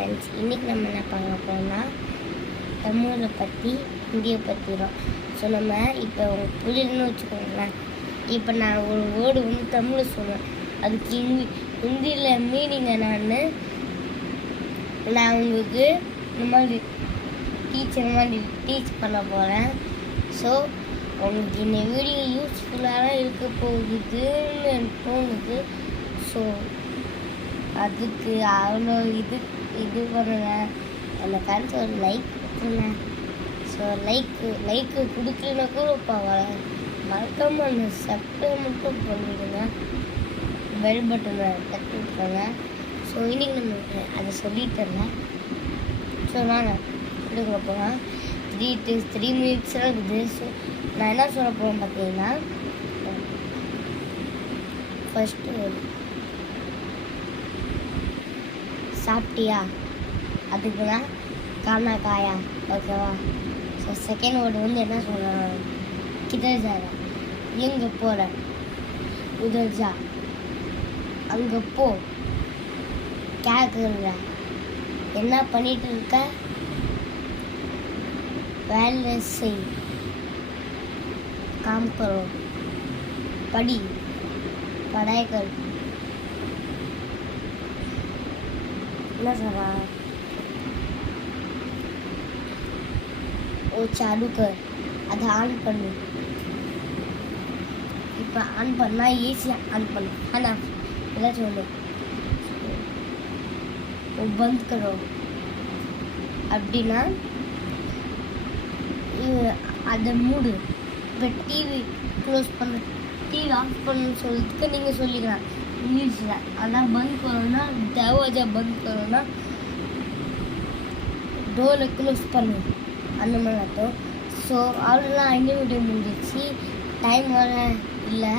Friends, இன்றைக்கி நம்ம என்ன பார்க்க போகிறோம்னா தமிழை பற்றி ஹிந்தியை பற்றிடும். ஸோ நம்ம இப்போ உங்களுக்கு புரியலன்னு வச்சுக்கோங்களேன். இப்போ நான் ஒரு வேர்டு வந்து தமிழில் சொல்லுவேன், அதுக்கு ஹிந்தியில் மீனிங் என்னான்னு நான் உங்களுக்கு இந்த மாதிரி டீச் பண்ண போகிறேன். ஸோ உங்களுக்கு இந்த வீடியோ யூஸ்ஃபுல்லாக இருக்க போகுதுன்னு எனக்கு தோணுது. ஸோ அதுக்கு அவ்வளோ இது பண்ணுவேன். அந்த கருத்து ஒரு லைக் கொடுத்துருந்தேன். ஸோ லைக்கு கொடுக்கலன்னா கூட பரவாயில்ல, மறக்காமல் அந்த சப்ஸ்கிரைப் மட்டும் பண்ணிவிடுங்க, பெல் பட்டனை தட்டி விட்டுருங்க. ஸோ இன்றைக்கி நம்ம அதை சொல்லித்தரல. ஸோ நாங்கள் எடுக்க போகிறோம். 3 minutes இருக்குது. ஸோ நான் என்ன சொல்ல போகிறேன் பார்த்தீங்கன்னா, ஃபஸ்ட்டு சாப்பிட்டியா, அதுக்கு தான் கானா காயா, ஓகேவா? ஸோ செகண்ட் வேர்டு வந்து என்ன சொல்கிறேன், கிதர் ஜா ரா, எங்கே போகிற, உதர் ஜா, அங்கே போ, கே கர், என்ன பண்ணிட்டு இருக்க, வேலை செய், काम करो, पढ़ी, पढ़ाई कर, ना सवा वो चालू कर, அது ஆன் பண்ணு. இப்போ ஆன் பண்ணால் ஈஸியாக ஆன் பண்ணு, ஆனால் எல்லாம் சொல்லணும். वो बंद करो அப்படின்னா அதை மூடு. இப்போ டிவி க்ளோஸ் பண்ண, டிவி ஆஃப் பண்ணணும்னு சொல்லிட்டு நீங்கள் சொல்லிக்கலாம் இங்கிலீஷில். ஆனால் பந்த் பண்ணணும்னா தர்வாஜா பந்த் பண்ணணும்னா டோரை க்ளோஸ் பண்ணு, அந்த மாதிரி அர்த்தம். ஸோ அவ்வளோதான், இந்த வீடியோ முடிஞ்சிச்சு, டைம் வர இல்லை.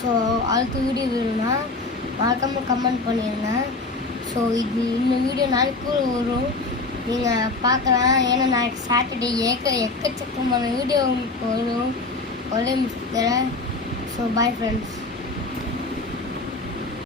ஸோ அதுக்கு வீடியோ வேணும்னா மறக்காமல் கமெண்ட் பண்ணிடுங்க. ஸோ இந்த வீடியோ நாளைக்கு வரும், நீங்கள் பார்க்கலாம். ஏன்னா நாளைக்கு சாட்டர்டே எக்கச்சக்கமான வீடியோ உங்களுக்கு வரும். ஒரே மிஸ் தரேன். So bye friends.